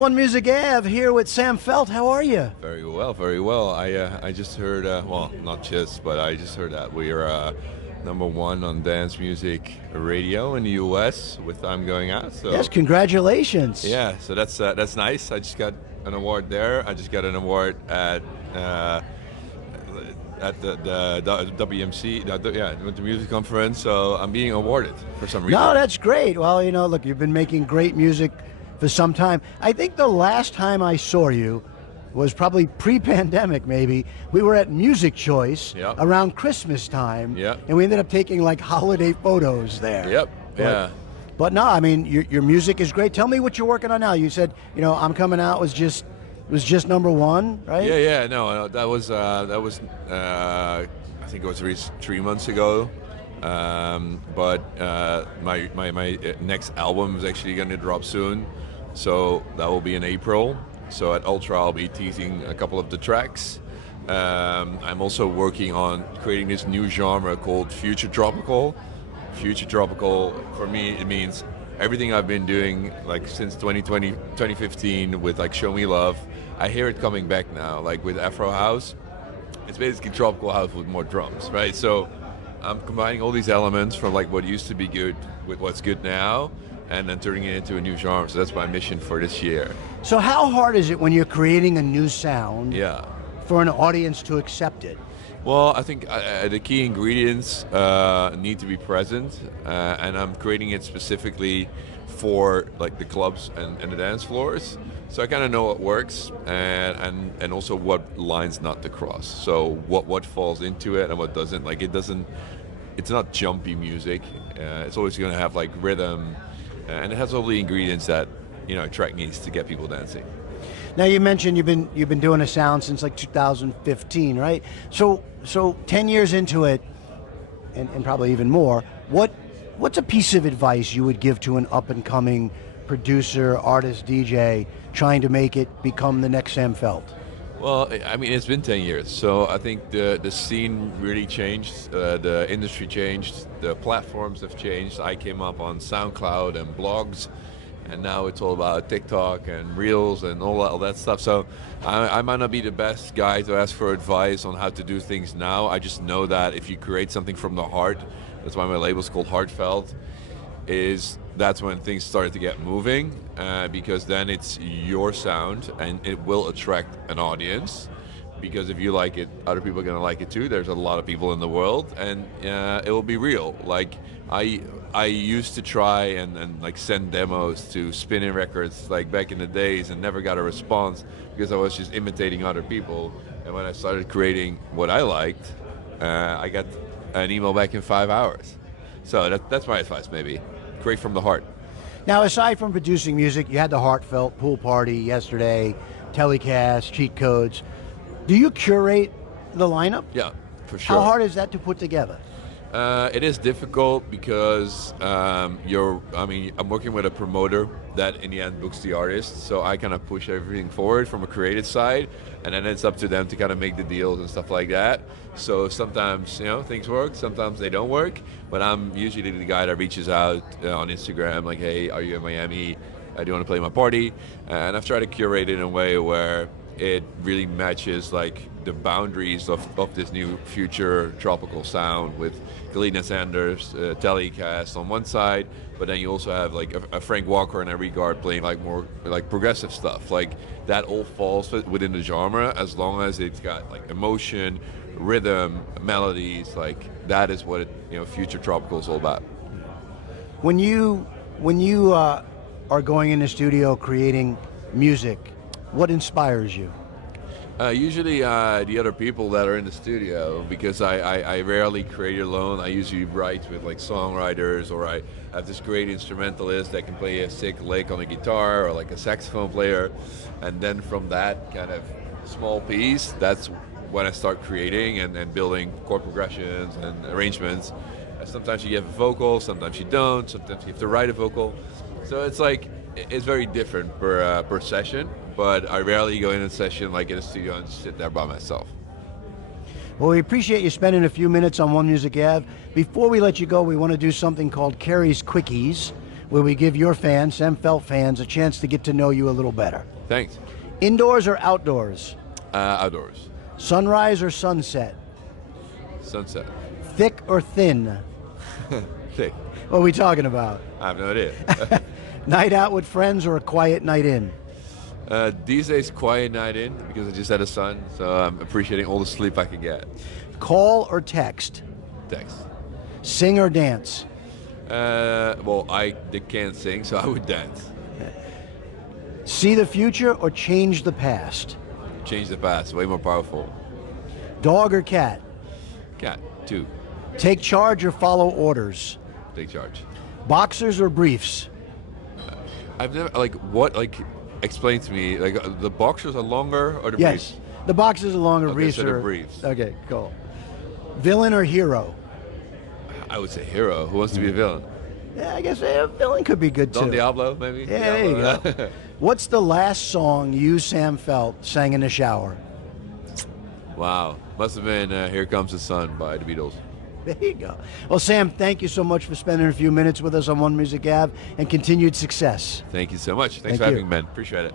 One Music Ave here with Sam Feldt. How are you? Very well, very well. I just heard, well, not just, but I just heard that we are number one on dance music radio in the U.S. with "I'm Going Out." So Yes, congratulations. yeah, so that's nice. I just got an award there. I just got an award at the WMC, with the music conference. So I'm being awarded for some reason. No, that's great. Well, look, you've been making great music for some time. I think the last time I saw you was probably pre-pandemic, maybe. We were at Music Choice around Christmas time, and we ended up taking like holiday photos there. Yep. But no, I mean, your music is great. Tell me what you're working on now. You said, "I'm Coming Out" was just number one, right? Yeah. No, that was I think it was 3 months ago. But my next album is actually going to drop soon, so that will be in April. So at Ultra, I'll be teasing a couple of the tracks. I'm also working on creating this new genre called Future Tropical. Future Tropical, for me, it means everything I've been doing like since 2020, 2015 with like Show Me Love. I hear it coming back now, like with Afro House. It's basically tropical house with more drums, right? So I'm combining all these elements from like what used to be good with what's good now, and then turning it into a new genre. So that's my mission for this year. So how hard is it when you're creating a new sound for an audience to accept it? Well, I think the key ingredients need to be present, and I'm creating it specifically for like the clubs and the dance floors. So I kind of know what works and also what lines not to cross. So what falls into it and what doesn't. Like it's not jumpy music. It's always going to have like rhythm, and it has all the ingredients that a track needs to get people dancing. Now you mentioned you've been doing a sound since like 2015, right? So 10 years into it, and probably even more. What's a piece of advice you would give to an up and coming producer, artist, DJ trying to make it become the next Sam Feldt? Well, I mean, it's been 10 years, so I think the scene really changed, the industry changed, the platforms have changed. I came up on SoundCloud and blogs, and now it's all about TikTok and Reels and all that stuff. So I might not be the best guy to ask for advice on how to do things now. I just know that if you create something from the heart, that's why my label's called Heartfelt, that's when things started to get moving, because then it's your sound and it will attract an audience. Because if you like it, other people are going to like it too. There's a lot of people in the world, and it will be real. Like I used to try and like send demos to spinning records like back in the days and never got a response because I was just imitating other people. And when I started creating what I liked, I got an email back in 5 hours. So that's my advice, maybe. Create from the heart. Now, aside from producing music, you had the Heartfelt Pool Party yesterday, Telecast, Cheat Codes. Do you curate the lineup? Yeah, for sure. How hard is that to put together? It is difficult because I'm working with a promoter that in the end books the artist, so I kind of push everything forward from a creative side, and then it's up to them to kind of make the deals and stuff like that. So sometimes things work, sometimes they don't work, but I'm usually the guy that reaches out on Instagram like, hey, are you in Miami? Do you want to play my party? And I've tried to curate it in a way where it really matches like the boundaries of this new future tropical sound with Galina Sanders, Telecast on one side, but then you also have like a Frank Walker in that regard playing like more like progressive stuff. Like that all falls within the genre as long as it's got like emotion, rhythm, melodies. Like that is what future tropical is all about. When you are going in the studio creating music, what inspires you? Usually the other people that are in the studio, because I rarely create alone. I usually write with like songwriters, or I have this great instrumentalist that can play a sick lick on a guitar or like a saxophone player, and then from that kind of small piece, that's when I start creating and building chord progressions and arrangements. Sometimes you have a vocal, sometimes you don't, sometimes you have to write a vocal. So it's like, it's very different per session, but I rarely go in a session like in a studio and just sit there by myself. Well, we appreciate you spending a few minutes on One Music Ave. Before we let you go, we want to do something called Cary's Quickies, where we give your fans, Sam Feldt fans, a chance to get to know you a little better. Thanks. Indoors or outdoors? Outdoors. Sunrise or sunset? Sunset. Thick or thin? Thick. What are we talking about? I have no idea. Night out with friends or a quiet night in? These days, quiet night in because I just had a son, so I'm appreciating all the sleep I can get. Call or text? Text. Sing or dance? Well, they can't sing, so I would dance. See the future or change the past? Change the past, way more powerful. Dog or cat? Cat, 2. Take charge or follow orders? Take charge. Boxers or briefs? I've never, explain to me, the boxers are longer or the Yes. briefs? The boxers are longer, Okay, briefs so the are... briefs. Okay, cool. Villain or hero? I would say hero. Who wants to be a villain? Yeah, I guess a villain could be good too. Don Diablo, maybe? Yeah, there you Diablo. go. What's the last song you, Sam Feldt, sang in the shower? Wow. Must have been Here Comes the Sun by the Beatles. There you go. Well, Sam, thank you so much for spending a few minutes with us on One Music Ave, and continued success. Thank you so much. Thanks Thank for you. having me, man. Appreciate it.